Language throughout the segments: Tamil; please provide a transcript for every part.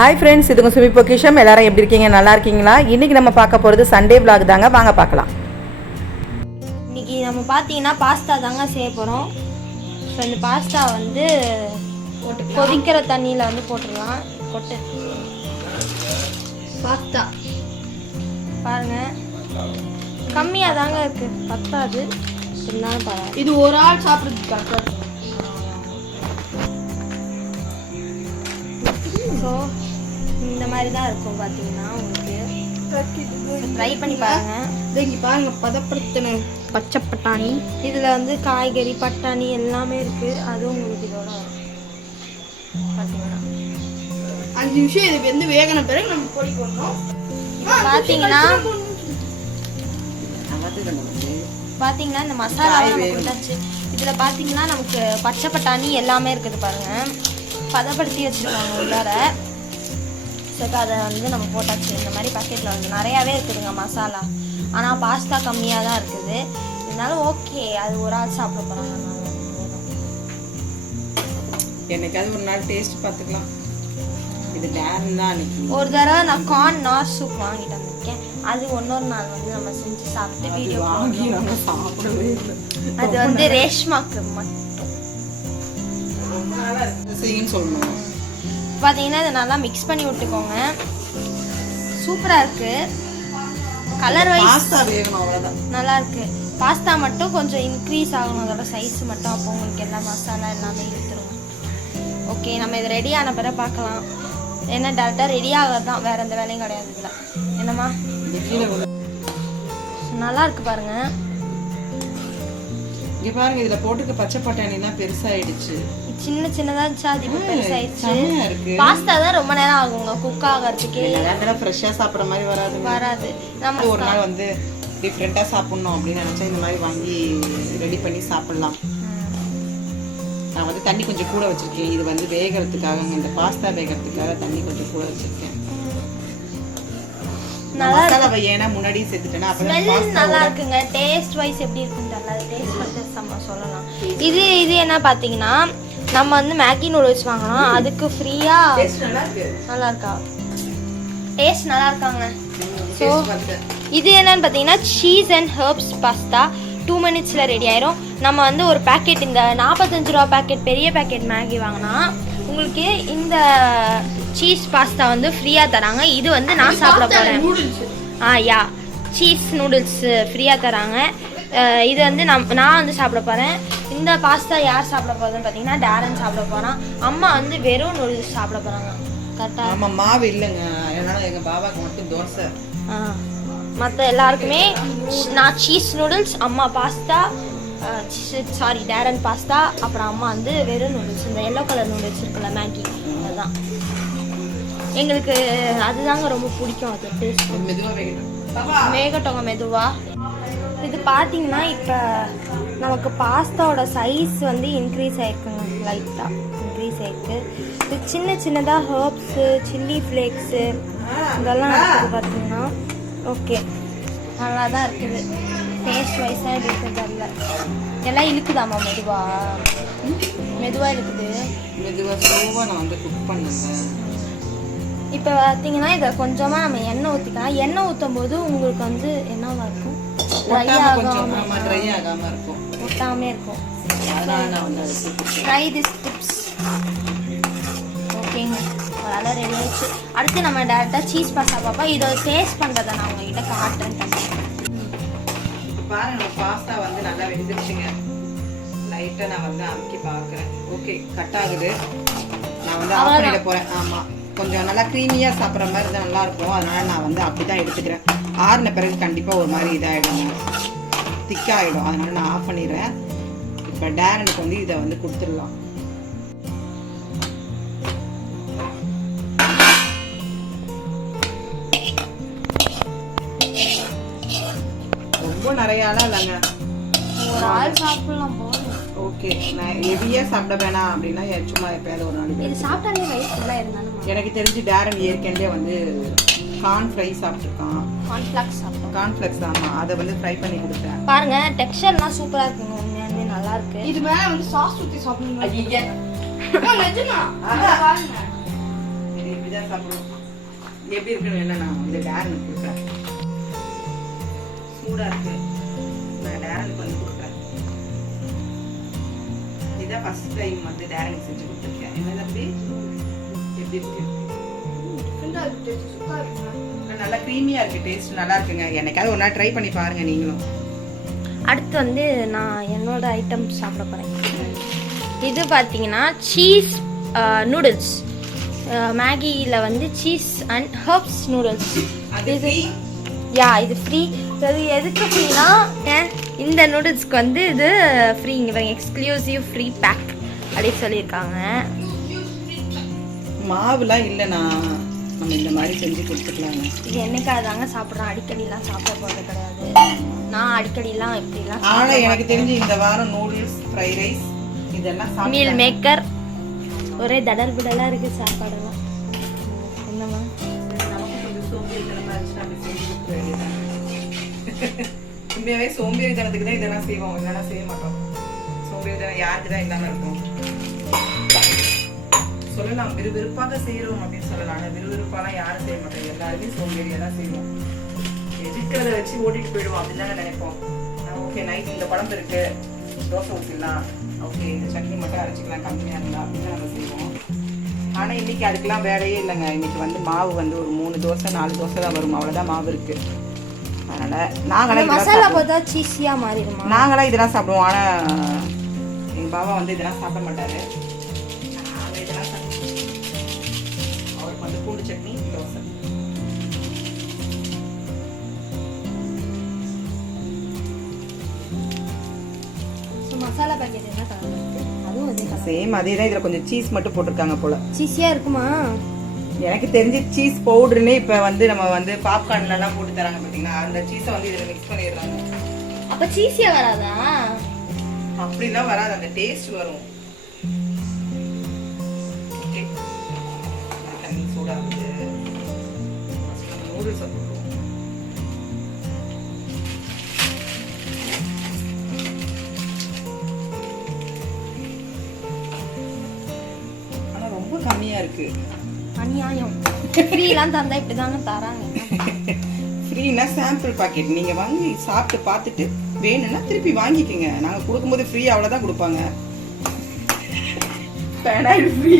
Hi friends, இது உங்க சுமிpokkisham. எல்லாரும் எப்படி இருக்கீங்க? நல்லா இருக்கீங்களா? இன்னைக்கு நம்ம பார்க்க போறது சண்டே vlog தாங்க. வாங்க பார்க்கலாம். இன்னைக்கு நம்ம பாத்தீங்கன்னா பாஸ்தா தாங்க செய்ய போறோம். சோ இந்த பாஸ்தா வந்து கொதிக்கிற தண்ணியில வந்து போட்டுறலாம். கொட்டு பாஸ்தா பாருங்க கம்மியா தாங்க இருக்கு, பத்தாது. இருந்தாலும் பரவாயில்ல, இது ஒரு ஆள் சாப்பிடுறதுக்கு கரெக்டா. ஸோ இந்த மாதிரி தான் இருக்கும் பார்த்தீங்கன்னா. உங்களுக்கு ட்ரை பண்ணி பாருங்க. இங்கே பாருங்க, பதப்படுத்தின பச்சை பட்டாணி, இதில் வந்து காய்கறி பட்டாணி எல்லாமே இருக்குது. அதுவும் உங்களுக்கு இதோட வரும் பார்த்தீங்கன்னா. 5 நிமிஷம் இது வந்து வேகன பிறகு நம்ம பொடி போடணும். பார்த்தீங்கன்னா இந்த மசாலாவை நம்ம கொடுத்தாச்சு. இதில் பார்த்தீங்கன்னா நமக்கு பச்சை பட்டாணி எல்லாமே இருக்குது பாருங்கள், பதப்படுத்தி வச்சுருக்காங்க உள்ளார. ஸோ அதை வந்து நம்ம போட்டாச்சு. இந்த மாதிரி பாக்கெட்டில் வந்து நிறையாவே இருக்குதுங்க மசாலா. ஆனால் பாஸ்தா கம்மியாக தான் இருக்குது. இருந்தாலும் ஓகே, அது ஒரு ஆள் சாப்பிட போகிறாங்க. என்னைக்காவது ஒரு நாள் டேஸ்ட் பார்த்துக்கலாம். இது டேரன் தான். ஒரு தடவை நான் கார்ன் நார் சூப் வாங்கிட்டு வந்திருக்கேன். அது இன்னொரு நாள் வந்து நம்ம செஞ்சு சாப்பிட்டு வீடியோ வாங்கி நம்ம சாப்பிடவே இல்லை. அது வந்து ரேஷ்மாக்கு மட்டும் செய்யுன்னு சொல்லணும். பார்த்தீங்கன்னா இதை நல்லா மிக்ஸ் பண்ணி விட்டுக்கோங்க. சூப்பராக இருக்குது. கலர் வைஸ் நல்லா இருக்குது. பாஸ்தா மட்டும் கொஞ்சம் இன்க்ரீஸ் ஆகணும், அதோட சைஸ் மட்டும். அப்போ உங்களுக்கு எல்லா மசாலா எல்லாமே எடுத்துருங்க. ஓகே, நம்ம இது ரெடி ஆன பிறகு பார்க்கலாம். ஏன்னா டேரெக்டாக ரெடி ஆகிறது தான், வேறு எந்த வேலையும் கிடையாது இதில். என்னம்மா நல்லா இருக்கு பாருங்க. இங்க பாருங்க, இதுல போட்டுக்க பச்சை பட்டாணிலாம் பெருசாயிடுச்சு. சின்ன சின்னதா இருந்துச்சு, அது இப்போ பெருசாயிடுச்சு. பாஸ்தா தான் ரொம்ப நேரம் ஆகுங்க குக் ஆகிறதுக்கு. அதெல்லாம் ஃப்ரெஷ்ஷா சாப்பிட்ற மாதிரி வராது. நம்ம ஒரு நாள் வந்து டிஃப்ரெண்டா சாப்பிடணும் அப்படின்னு நினைச்சா இந்த மாதிரி வாங்கி ரெடி பண்ணி சாப்பிடலாம். நான் வந்து தண்ணி கொஞ்சம் கூட வச்சிருக்கேன். இது வந்து வேகிறதுக்காக, இந்த பாஸ்தா வேகிறதுக்காக தண்ணி கொஞ்சம் கூட வச்சிருக்கேன். நல்லா ஏன்னா முன்னாடி சேர்த்துட்டேன்னா அப்பதான் நல்லா இருக்குங்க. டேஸ்ட் வைஸ் எப்படி இருக்குன்னு தெரியல, டேஸ்ட் வைஸ் நம்ம சொல்லலாம். இது என்ன பார்த்தீங்கன்னா, நம்ம வந்து மேகி நூடுல்ஸ் வாங்கலாம், அதுக்கு ஃப்ரீயா. நல்லா இருக்கா? டேஸ்ட் நல்லா இருக்காங்க. ஸோ இது என்னன்னு பார்த்தீங்கன்னா சீஸ் அண்ட் ஹெர்ப்ஸ் பாஸ்தா. 2 மினிட்ஸில் ரெடி ஆயிரும். நம்ம வந்து ஒரு பேக்கெட், இந்த 45 ரூபா பேக்கெட், பெரிய பேக்கெட் மேகி வாங்கினா உங்களுக்கு இந்த சீஸ் பாஸ்தா வந்து ஃப்ரீயாக தராங்க. இது வந்து நான் சாப்பிட போகிறேன். யா, சீஸ் நூடுல்ஸ் ஃப்ரீயாக தராங்க. இது வந்து நான் வந்து சாப்பிட போகிறேன். இந்த பாஸ்தா யார் சாப்பிட போகிறதுன்னு பார்த்தீங்கன்னா டேரன் சாப்பிட போகிறான். அம்மா வந்து வெறும் நூடுல்ஸ் சாப்பிட போகிறாங்க. கரெக்டாக? ஆமாம், மாவு இல்லைங்க, அதனால் எங்கள் பாபாவுக்கு மட்டும் தோசை. மற்ற எல்லாருக்குமே நான் சீஸ் நூடுல்ஸ், அம்மா பாஸ்தா, சாரி டேரன் பாஸ்தா, அப்புறம் அம்மா வந்து வெறும் நூடுல்ஸ். இந்த எல்லோ கலர் நூடுல்ஸ் இருக்குல்ல மேகி, அதுதான் எங்களுக்கு, அதுதாங்க ரொம்ப பிடிக்கும். அது டேஸ்ட் வேகட்டோங்க மெதுவாக. இது பார்த்தீங்கன்னா இப்போ நமக்கு பாஸ்தாவோட சைஸ் வந்து இன்க்ரீஸ் ஆகிருக்குங்க, லைட்டாக இன்க்ரீஸ் ஆகிருக்கு. இது சின்ன சின்னதாக ஹர்ப்ஸு, சில்லி ஃப்ளேக்ஸு இதெல்லாம் இருக்குது பார்த்தீங்கன்னா. ஓகே, நல்லா தான் இருக்குது. டேஸ்ட் வைஸாக எப்படி இருக்குது தெரியல. எல்லாம் இழுக்குதாம்மா மெதுவாக இழுக்குது. ஸ்லோவாக நான் வந்து குக் பண்ணுவேன். இப்போ பார்த்தீங்கன்னா இதை கொஞ்சமாக நம்ம எண்ணெய் ஊற்றிக்கலாம். எண்ணெய் ஊற்றும் போது உங்களுக்கு வந்து என்னவா இருக்கும், ட்ரை ஆகாமல் இருக்கும், ஒட்டாமே இருக்கும். Try this tips. ஓகேங்க, அதெல்லாம் ரெடி ஆயிடுச்சு. அடுத்து நம்ம டேரெக்டாக சீஸ் பாஸ்தா பார்ப்போம். இதை டேஸ்ட் பண்ணுறதை நான் உங்ககிட்ட காட்டுறேன். பாருங்க, பாஸ்தா வந்து நல்லா வெந்துருச்சுங்க. லைட்டாக நான் வந்து அமுக்கி பார்க்குறேன். ஓகே, கட் ஆகுது. நான் வந்து ஆஃப் பண்ணிட போகிறேன். ஆமாம், கொஞ்சம் நல்லா க்ரீமியாக சாப்பிட்ற மாதிரி இருந்தால் நல்லாயிருக்கும். அதனால் நான் வந்து அப்படி தான் எடுத்துக்கிறேன். ஆறின பிறகு கண்டிப்பாக ஒரு மாதிரி இதாகிடும், திக்காகிடும். அதனால் நான் ஆஃப் பண்ணிடுறேன். இப்போ டேரனுக்கு வந்து இதை வந்து கொடுத்துடலாம். ரொம்ப நிறையாலாம் இல்லைங்க, ஒரு ஆள் சாப்பிடலாம் போதும். ஓகே, நான் ஹெவியாக சாப்பிட வேணாம் அப்படின்னா சும்மா எப்பயாவது ஒரு நாள் இது சாப்பிட்டாலே வயசு ஃபுல்லாக இருந்தாலும். எனக்கு தெரிஞ்சு டேரன் ஏற்கனவே வந்து கார்ன் ஃப்ரை சாப்பிட்டுருக்கான். கார்ன்ஃப்ளெக்ஸ் ஆமாம், அதை வந்து ஃப்ரை பண்ணி கொடுத்தேன். பாருங்க, டெக்ஸ்சர்லாம் சூப்பராக இருக்குங்க, உண்மையாலுமே நல்லா இருக்கு. இது மேலே வந்து சாஸ் ஊற்றி சாப்பிடணும். தான் சாப்பிடுவோம். எப்படி இருக்குன்னு வேணா நான் வந்து டேரனுக்கு கொடுக்குறேன். சூடா இருக்கு, நான் டேரனுக்கு வந்து கொடுக்குறேன். இதான் ஃபர்ஸ்ட் டைம் வந்து டேரனுக்கு செஞ்சு கொடுத்துருக்கேன். என்ன தம்பி எப்படி இருக்கு? நல்லா க்ரீமியா இருக்கு, டேஸ்ட் நல்லா இருக்குங்க. என்னைக்காவது ஒரு நாள் ட்ரை பண்ணி பாருங்க நீங்களும். அடுத்து வந்து நான் என்னோட ஐட்டம் சாப்பிட போகிறேன். இது பார்த்தீங்கன்னா சீஸ் நூடுல்ஸ். மேகியில் வந்து சீஸ் அண்ட் ஹர்ப்ஸ் நூடுல்ஸ். இது இது ஃப்ரீ. இது எதுக்கு ஃப்ரீனா, இந்த நூடுல்ஸ்க்கு வந்து இது ஃப்ரீ. இங்கே பாருங்க, எக்ஸ்க்ளூசிவ் ஃப்ரீ பேக் அப்படின்னு சொல்லியிருக்காங்க. மாவுலாம் இல்லைண்ணா, நம்ம இந்த மாதிரி செஞ்சு கொடுத்துக்கலாங்க. இது என்னைக்காக தாங்க சாப்பிட்றோம், அடிக்கடிலாம் சாப்பிட போகிறது கிடையாது. நான் அடிக்கடிலாம் இப்படிலாம். ஆனால் எனக்கு தெரிஞ்சு இந்த வாரம் நூடுல்ஸ், ஃப்ரைட் ரைஸ் இதெல்லாம் மீல் மேக்கர் ஒரே தடல் புடலாக இருக்குது சாப்பாடெல்லாம். என்னம்மா கொஞ்சம் சோம்பேறித்தனமாக இருந்துச்சு, அப்படி செஞ்சு கொடுக்க வேண்டியதான். உண்மையாகவே சோம்பேறித்தனத்துக்கு தான் இதெல்லாம் செய்வோம், இதெல்லாம் செய்ய மாட்டோம். சோம்பேறித்தனம் யாருக்கு தான் இல்லாமல் இருக்கும் சொல்லலாம். விறுவிறுப்பாக செய்யறோம் அப்படின்னு சொல்லலாம். ஆனால் விறுவிறுப்பாலாம் யாரும் செய்ய மாட்டோம், எல்லாருமே சோம்பேறியா தான் செய்வோம். இருக்கிறத வச்சு ஓட்டிட்டு போயிடுவோம் அப்படிதான் நினைப்போம். ஓகே, நைட் இந்த குழம்பு இருக்கு, தோசை ஊற்றிடலாம், ஓகே இந்த சட்னி மட்டும் அரைச்சிக்கலாம் கம்மியா இருந்தா அப்படின்னு நம்ம செய்வோம். ஆனா இன்னைக்கு அதுக்கெல்லாம் வேலையே இல்லைங்க. இன்னைக்கு வந்து மாவு வந்து ஒரு 3 தோசை 4 தோசை தான் வரும், அவ்வளவுதான் மாவு இருக்கு. அதனால நாங்களாம் மசாலா போட்டா சீஸியா மாறிடுமா? நாங்களாம் இதெல்லாம் சாப்பிடுவோம். ஆனா எங்க பாபா வந்து இதெல்லாம் சாப்பிட மாட்டாரு. அவருக்கு வந்து பூண்டு சட்னி, தோசை. மசாலா பாக்கெட் என்ன கலர் இருக்கு? அதுவும் அதே கலர். சேம் அதே தான். இதுல கொஞ்சம் சீஸ் மட்டும் போட்டிருக்காங்க போல. சீஸியா இருக்குமா? எனக்கு தெரிஞ்சு சீஸ் பவுடர்னே இப்ப வந்து நம்ம வந்து பாப்கார்ன்ல எல்லாம் போட்டு தராங்க பாத்தீங்கன்னா, அந்த சீஸை வந்து இதுல மிக்ஸ் பண்ணிடுறாங்க. அப்ப சீஸியா வராதா? அப்படிலாம் வராது, அந்த டேஸ்ட் வரும். ஓகே, தண்ணி சூடா இருக்கு. நூடுல்ஸ் போடுவோம். ஆனா ரொம்ப கம்மியா இருக்கு. அநியாயம். ஃப்ரீலாம் தந்தா இப்படிதாங்க தராங்க. ஃப்ரீனா சாம்பிள் பாக்கெட் நீங்க வாங்கி சாப்பிட்டு பார்த்துட்டு வேணும்னா திருப்பி வாங்கிக்கோங்க. நாங்க கொடுக்கும்போது ஃப்ரீ அவ்வளவுதான் கொடுப்பாங்க. பெனாயில் ஃப்ரீ,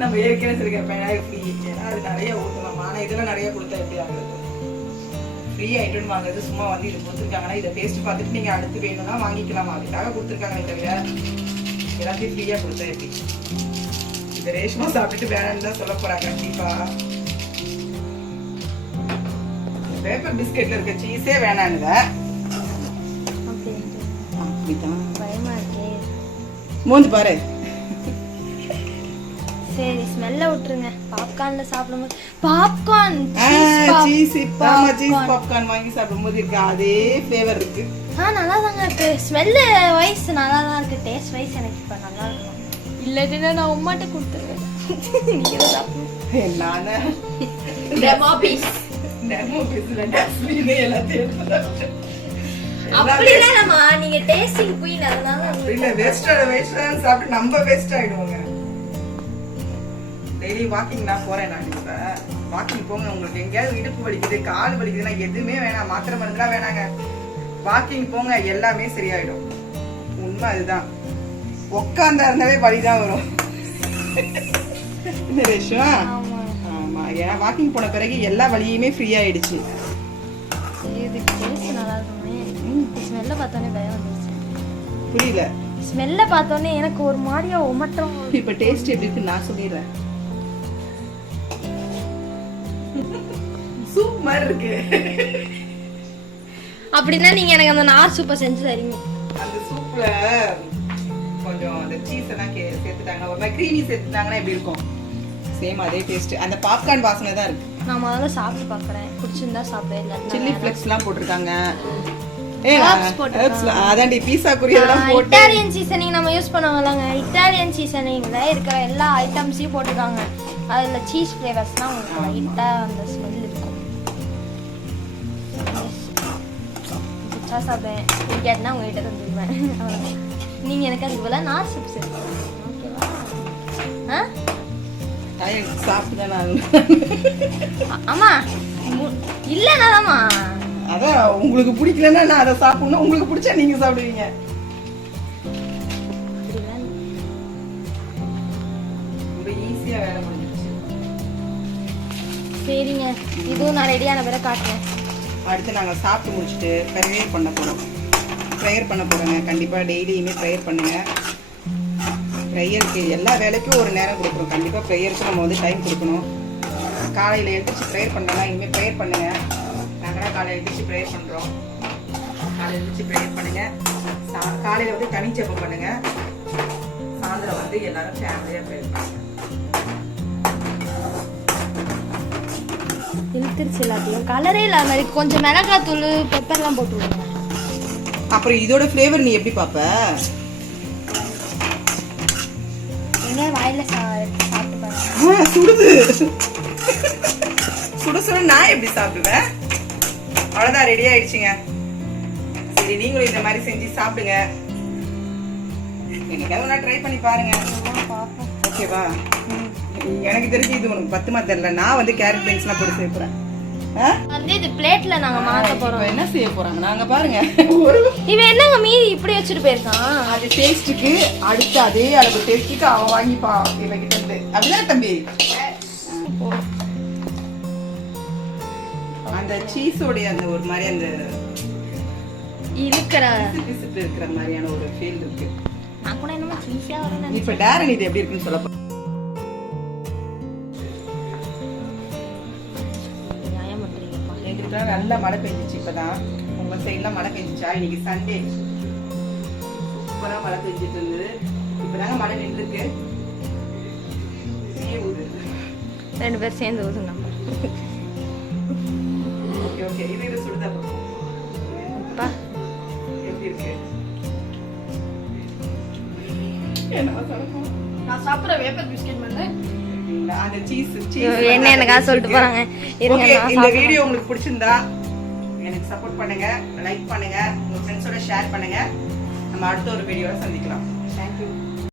நம்ம ஏற்கனவே சொல்லிருக்க பெனாயில் ஃப்ரீ. ஏன்னா அது நிறைய ஊற்றலாம். ஆனால் இதெல்லாம் நிறைய கொடுத்தா எப்படி ஆகுது? ஃப்ரீ ஐட்டம் வாங்குறது சும்மா வந்து இது கொடுத்துருக்காங்கன்னா இதை டேஸ்ட் பார்த்துட்டு நீங்கள் அடுத்து வேணும்னா வாங்கிக்கலாமா, அதுக்காக கொடுத்துருக்காங்க. தவிர எல்லாத்தையும் ஃப்ரீயாக கொடுத்தா எப்படி? இதை ரேஷ்மா சாப்பிட்டுட்டு வேணும்னு தான் சொல்ல போறாங்க கண்டிப்பா. பேப்பர் பிஸ்கெட்ல இருக்க சீஸே வேணானுங்க. அப்படிதான் பயமா இருக்கு. மோந்து பாரு. சரி ஸ்மெல்ல விட்டுருங்க. பாப்கார்ன்ல சாப்பிடும்போது பாப்கார்ன் சீஸ் பாப்கார்ன் வாங்கி சாப்பிடும்போது இருக்கு அதே ஃப்ளேவர் இருக்கு. நல்லா தாங்க இருக்கு. ஸ்மெல் வைஸ் நல்லா தான் இருக்கு. டேஸ்ட் வைஸ் எனக்கு இப்ப நல்லா இருக்கும். இல்லைன்னா நான் உம்மாட்ட கொடுத்துருவேன். நீங்க சாப்பிடுங்க. நானே டெமோ பீஸ் அப்படிலாம் நம்ம நீங்க டேஸ்டிங் குயின் அதனால இல்ல வேஸ்டா சாப்பிட்டு நம்ம வேஸ்ட் ஆயிடுவோங்க. டெய்லி வாக்கிங் நான் போறேன். நான் இப்ப வாக்கிங் போங்க. உங்களுக்கு எங்கேயாவது இடுப்பு வலிக்குது, கால் வலிக்குதுன்னா எதுவுமே வேணாம், மாத்திரை மருந்துலாம் வேணாங்க. வாக்கிங் போங்க, எல்லாமே சரியாயிடும். உண்மை அதுதான். உட்காந்தா இருந்தாலே வலிதான் வரும். இந்த ரேஷா ஆமா, ஏன்னா வாக்கிங் போன பிறகு எல்லா வலியுமே ஃப்ரீ ஆயிடுச்சு. இது டேஸ்ட் நல்லா இருக்குமே. ஸ்மெல்ல பார்த்தோனே பயம் வந்துருச்சு. புரியல? ஸ்மெல்ல பார்த்தோனே எனக்கு ஒரு மாதிரியா உமட்டும். இப்ப டேஸ்ட் எப்படி இருக்குன்னு நான் சொல்லிடுறேன். சூப் மாதிரி இருக்கு. அப்படின்னா நீங்க எனக்கு அந்த நார் சூப்பை செஞ்சு தரீங்க. அந்த சூப்ல கொஞ்சம் அந்த சீஸ் எல்லாம் சேர்த்துட்டாங்கன்னா ஒரு மாதிரி கிரீமி சேர்த்துட்டாங்கன்னா எப்படி இருக்கும்? சேம் அதே டேஸ்ட். அந்த பாப்கார்ன் வாசனை தான் இருக்கு. நான் முதல்ல சாப்பிட்டு பார்க்குறேன். பிடிச்சிருந்தா சாப்பிடவே இல்லை. சில்லி ஃப்ளெக்ஸ்லாம் போட்டிருக்காங்க. அதான்டி பீஸா குறியெல்லாம் போட்டு இட்டாலியன் சீசனிங் நம்ம யூஸ் பண்ணுவாங்களாங்க. இட்டாலியன் சீசனிங்ல இருக்கிற எல்லா ஐட்டம்ஸையும் போட்டிருக்காங்க. அதில் சீஸ் ஃப்ளேவர்ஸ்லாம் உங்களுக்கு லைட்டாக அந்த ஸ்மெல் இருக்கும். பிடிச்சா சாப்பிடுவேன், பிடிக்காதுன்னா உங்ககிட்ட தந்துடுவேன். அவ்வளோதான். நீங்கள் எனக்கு அதுக்கு போல நார் சூப் செய்யுங்க. ஓகேவா? சாப்பிட்டுதானே ஆமா இல்லைனாதாம்மா. அதான் உங்களுக்கு பிடிக்கலன்னா நான் அதை சாப்பிடணும், உங்களுக்கு பிடிச்சா நீங்க சாப்பிடுவீங்க. ரொம்ப ஈஸியா வேலை முடிஞ்சிருச்சு. சரிங்க, இதுவும் நான் ரெடியான பிறகு காட்டுறேன். அடுத்து நாங்கள் சாப்பிட்டு முடிச்சுட்டு ப்ரேயர் பண்ண போகிறோம். ப்ரேயர் பண்ண போகிறோங்க. கண்டிப்பாக டெய்லியுமே ப்ரேயர் பண்ணுங்கள். ப்ரேயருக்கு எல்லா வேலைக்கும் ஒரு நேரம் கொடுக்குறோம். கண்டிப்பாக ப்ரேயருக்கு நம்ம வந்து டைம் கொடுக்கணும். காலையில் எழுந்திரிச்சு ப்ரேயர் பண்ணலாம். இனிமேல் ப்ரேயர் பண்ணுங்கள். நாங்கள் காலையில் எழுந்திரிச்சு ப்ரேயர் பண்ணுறோம். காலையில் எழுந்திரிச்சு ப்ரேயர் பண்ணுங்கள். காலையில் வந்து தனி ஜெபம் பண்ணுங்கள். சாயந்தரம் வந்து எல்லாரும் ஃபேமிலியாக ப்ரேயர் பண்ணுங்கள். இழுத்துருச்சு எல்லாத்தையும். கலரே இல்லாத மாதிரி கொஞ்சம் மிளகாத்தூள் பெப்பர்லாம் போட்டு விடுங்க. அப்புறம் இதோட ஃப்ளேவர் நீ எப்படி பார்ப்ப? எங்க வாயில சாப்பிட்டு பாருங்க. சுடுது. சுட சுட நான் எப்படி சாப்பிடுவேன்? அவ்வளோதான், ரெடி ஆயிடுச்சுங்க. சரி, நீங்களும் இந்த மாதிரி செஞ்சு சாப்பிடுங்க. என்னைக்காவது நான் ட்ரை பண்ணி பாருங்க. ஓகேவா? எனக்கு தெரிஞ்சு இது உனக்கு பத்துமா தெரியல. நான் வந்து கேரட் பீன்ஸ்லாம் போட்டு செய்ய போறேன். வந்து இது பிளேட்ல நாங்க மாத்த போறோம். என்ன செய்ய போறாங்க நாங்க பாருங்க. இவன் என்னங்க மீதி இப்படி வச்சுட்டு போயிருக்கான்? அது டேஸ்ட்டுக்கு அடுத்து அதே அளவு டேஸ்ட்டுக்கு அவன் வாங்கிப்பான் இவன் கிட்ட இருந்து. அப்படிதான் தம்பி. அந்த சீஸோடைய அந்த ஒரு மாதிரி அந்த இருக்கிற பிசுப்பு இருக்கிற மாதிரியான ஒரு ஃபீல் இருக்கு. நான் கூட என்னமோ சீஸியா வரேன். இப்ப டேரன் இது எப்படி இருக்குன்னு சொல்ல நல்லா மழை பெஞ்சிச்சு. இப்பதான் உங்க சைட்லாம் மழை பெஞ்சிச்சா? இன்னைக்கு சண்டே சூப்பரா மழை பெஞ்சிட்டு இருந்தது. இப்பதாங்க மழை நின்றுருக்கு. ரெண்டு பேரும் சேர்ந்து ஊதுங்க. ஓகே ஓகே, இது சுடுதா பா. எப்படி இருக்கு? என்ன சொல்லணும்? நான் சாப்பிடுற வேப்பர் பிஸ்கட் வந்து அந்த சீஸ் என்ன எனக்கா சொல்லிட்டு போறாங்க. இந்த வீடியோ உங்களுக்கு பிடிச்சிருந்தா எனக்கு சப்போர்ட் பண்ணுங்க, லைக் பண்ணுங்க, உங்க ஃப்ரெண்ட்ஸோட ஷேர் பண்ணுங்க. நம்ம அடுத்த ஒரு வீடியோல சந்திக்கலாம். Thank you.